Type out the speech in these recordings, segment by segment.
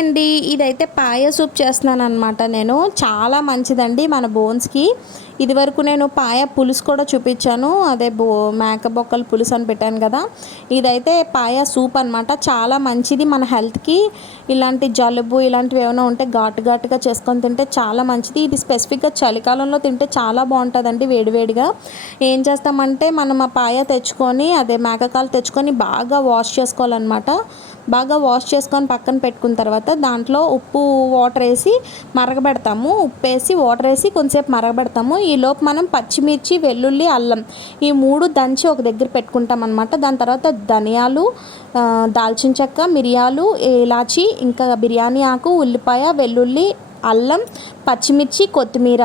Hi అండి, ఇదైతే పాయ soup చేస్తున్నాను అనమాట. నేను చాలా మంచిదండి మన బోన్స్కి. ఇదివరకు నేను పాయ పులుసు కూడా చూపించాను, అదే మేక బొక్కల పులుసు అని పెట్టాను కదా. ఇదైతే పాయ సూప్ అనమాట. చాలా మంచిది మన హెల్త్కి. ఇలాంటి జలుబు ఇలాంటివి ఏమైనా ఉంటే ఘాటుగా చేసుకొని తింటే చాలా మంచిది. ఇది స్పెసిఫిక్గా చలికాలంలో తింటే చాలా బాగుంటుందండి వేడివేడిగా. ఏం చేస్తామంటే మనం ఆ పాయ తెచ్చుకొని, అదే మేకకాలు తెచ్చుకొని బాగా వాష్ చేసుకోవాలన్నమాట. బాగా వాష్ చేసుకొని పక్కన పెట్టుకున్న తర్వాత దాంట్లో ఉప్పు వాటర్ వేసి మరగబెడతాము. ఉప్పు వేసి వాటర్ వేసి కొంచెంసేపు మరగబెడతాము. ఈలోపు మనం పచ్చిమిర్చి, వెల్లుల్లి, అల్లం ఈ 3 దంచి ఒక దగ్గర పెట్టుకుంటాం అనమాట. దాని తర్వాత ధనియాలు, దాల్చిన చెక్క, మిరియాలు, ఇలాచి, ఇంకా బిర్యానీ ఆకు, ఉల్లిపాయ, వెల్లుల్లి, అల్లం, పచ్చిమిర్చి, కొత్తిమీర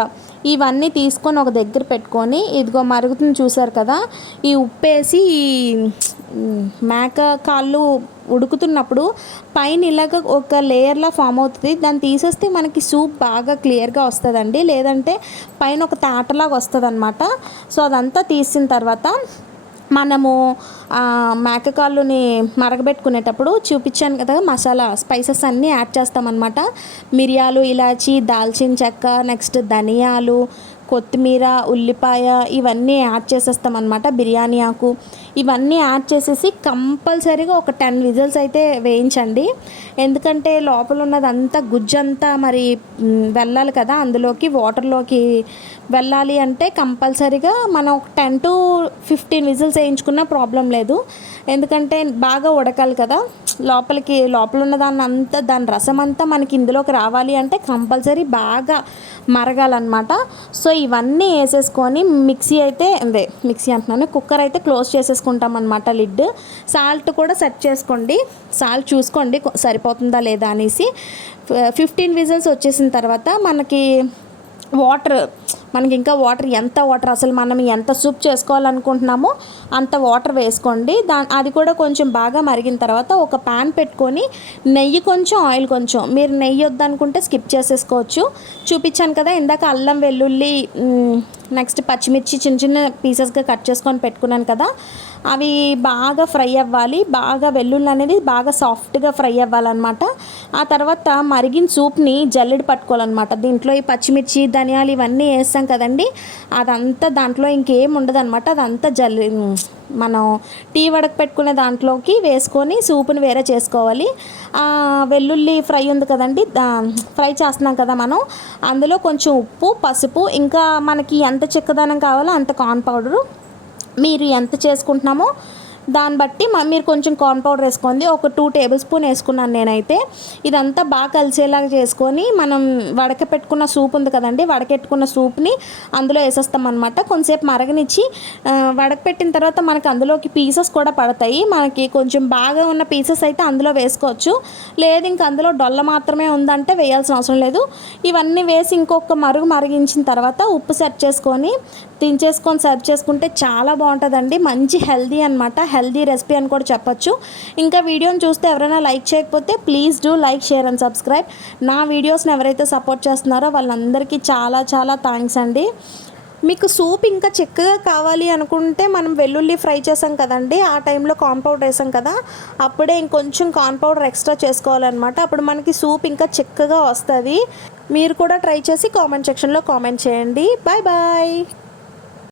ఇవన్నీ తీసుకొని ఒక దగ్గర పెట్టుకొని, ఇదిగో మరుగుతుంది చూసారు కదా, ఈ ఉప్పేసి ఈ మేక కాళ్ళు ఉడుకుతున్నప్పుడు పైన ఇలాగ ఒక లేయర్లా ఫామ్ అవుతుంది. దాన్ని తీసేస్తే మనకి సూప్ బాగా క్లియర్గా వస్తుందండి. లేదంటే పైన ఒక తాటలాగా వస్తుంది అనమాట. సో అదంతా తీసిన తర్వాత మనము మేకకాళ్ళుని మరగబెట్టుకునేటప్పుడు చూపించాను కదా, మసాలా స్పైసెస్ అన్నీ యాడ్ చేస్తామన్నమాట. మిరియాలు, ఇలాచి, దాల్చిన చెక్క, నెక్స్ట్ ధనియాలు, కొత్తిమీర, ఉల్లిపాయ ఇవన్నీ యాడ్ చేసేస్తామన్నమాట. బిర్యానీ ఆకు ఇవన్నీ యాడ్ చేసేసి కంపల్సరీగా ఒక 10 విజిల్స్ అయితే వేయించండి. ఎందుకంటే లోపల ఉన్నదంతా గుజ్జంతా మరి వెళ్ళాలి కదా, అందులోకి వాటర్లోకి వెళ్ళాలి అంటే కంపల్సరీగా మనం ఒక 10 to 15 విజిల్స్ వేయించుకున్నా ప్రాబ్లం లేదు. ఎందుకంటే బాగా ఉడకాలి కదా, లోపల ఉన్న దాని రసం అంతా మనకి ఇందులోకి రావాలి అంటే కంపల్సరీ బాగా మరగాలన్నమాట. సో ఇవన్నీ వేసేసుకొని కుక్కర్ అయితే క్లోజ్ చేసేసుకుంటాం అనమాట. లిడ్, సాల్ట్ కూడా సెట్ చేసుకోండి. సాల్ట్ చూసుకోండి సరిపోతుందా లేదా అనేసి. 15 విజిల్స్ వచ్చేసిన తర్వాత మనకి ఇంకా వాటర్ అసలు మనం ఎంత సూప్ చేసుకోవాలనుకుంటున్నామో అంత వాటర్ వేసుకోండి. అది కూడా కొంచెం బాగా మరిగిన తర్వాత ఒక ప్యాన్ పెట్టుకొని నెయ్యి కొంచెం, ఆయిల్ కొంచెం, మీరు నెయ్యి వద్దనుకుంటే స్కిప్ చేసేసుకోవచ్చు. చూపించాను కదా ఇందాక అల్లం, వెల్లుల్లి, నెక్స్ట్ పచ్చిమిర్చి చిన్న చిన్న పీసెస్గా కట్ చేసుకొని పెట్టుకున్నాను కదా, అవి బాగా ఫ్రై అవ్వాలి. బాగా వెల్లుల్లి అనేది బాగా సాఫ్ట్గా ఫ్రై అవ్వాలన్నమాట. ఆ తర్వాత మరిగిన సూప్ని జల్లెడ పట్టుకోవాలన్నమాట. దీంట్లో ఈ పచ్చిమిర్చి, ధనియాలు ఇవన్నీ వేస్తాం కదండి, అదంతా దాంట్లో ఇంకేం ఉండదు అనమాట. అదంతా మనం టీ వడక పెట్టుకునే దాంట్లోకి వేసుకొని సూప్ని వేరే చేసుకోవాలి. వెల్లుల్లి ఫ్రై ఉంది కదండి, ఫ్రై చేస్తున్నాం కదా మనం, అందులో కొంచెం ఉప్పు, పసుపు, ఇంకా మనకి ఎంత చిక్కదనం కావాలో అంత కార్న్ పౌడరు, మీరు ఎంత చేసుకుంటున్నామో దాన్ని బట్టి మీరు కొంచెం కార్న్ పౌడర్ వేసుకోండి. ఒక 2 టేబుల్ స్పూన్ వేసుకున్నాను నేనైతే. ఇదంతా బాగా కలిసేలాగా చేసుకొని మనం వడకపెట్టుకున్న సూప్ ఉంది కదండి, వడకెట్టుకున్న సూప్ని అందులో వేసేస్తాం అనమాట. కొంచెంసేపు మరగనిచ్చి వడకపెట్టిన తర్వాత మనకి అందులోకి పీసెస్ కూడా పడతాయి. మనకి కొంచెం బాగా ఉన్న పీసెస్ అయితే అందులో వేసుకోవచ్చు. లేదు ఇంక అందులో డొల్ల మాత్రమే ఉందంటే వేయాల్సిన అవసరం లేదు. ఇవన్నీ వేసి ఇంకొక మరిగించిన తర్వాత ఉప్పు సెట్ చేసుకొని దించేసుకొని సర్వ్ చేసుకుంటే చాలా బాగుంటుందండి. మంచి హెల్దీ అనమాట, హెల్దీ రెసిపీ అని కూడా చెప్పొచ్చు. ఇంకా వీడియోని చూస్తే ఎవరైనా లైక్ చేయకపోతే please do like, share and subscribe. నా వీడియోస్ని ఎవరైతే సపోర్ట్ చేస్తున్నారో వాళ్ళందరికీ చాలా చాలా థ్యాంక్స్ అండి. మీకు సూప్ ఇంకా చిక్కగా కావాలి అనుకుంటే మనం వెల్లుల్లి ఫ్రై చేసాం కదండి, ఆ టైంలో కార్న్ పౌడర్ వేసాం కదా, అప్పుడే ఇంకొంచెం కార్న్ పౌడర్ ఎక్స్ట్రా చేసుకోవాలన్నమాట. అప్పుడు మనకి సూప్ ఇంకా చిక్కగా వస్తుంది. మీరు కూడా ట్రై చేసి కామెంట్ సెక్షన్లో కామెంట్ చేయండి. Bye bye.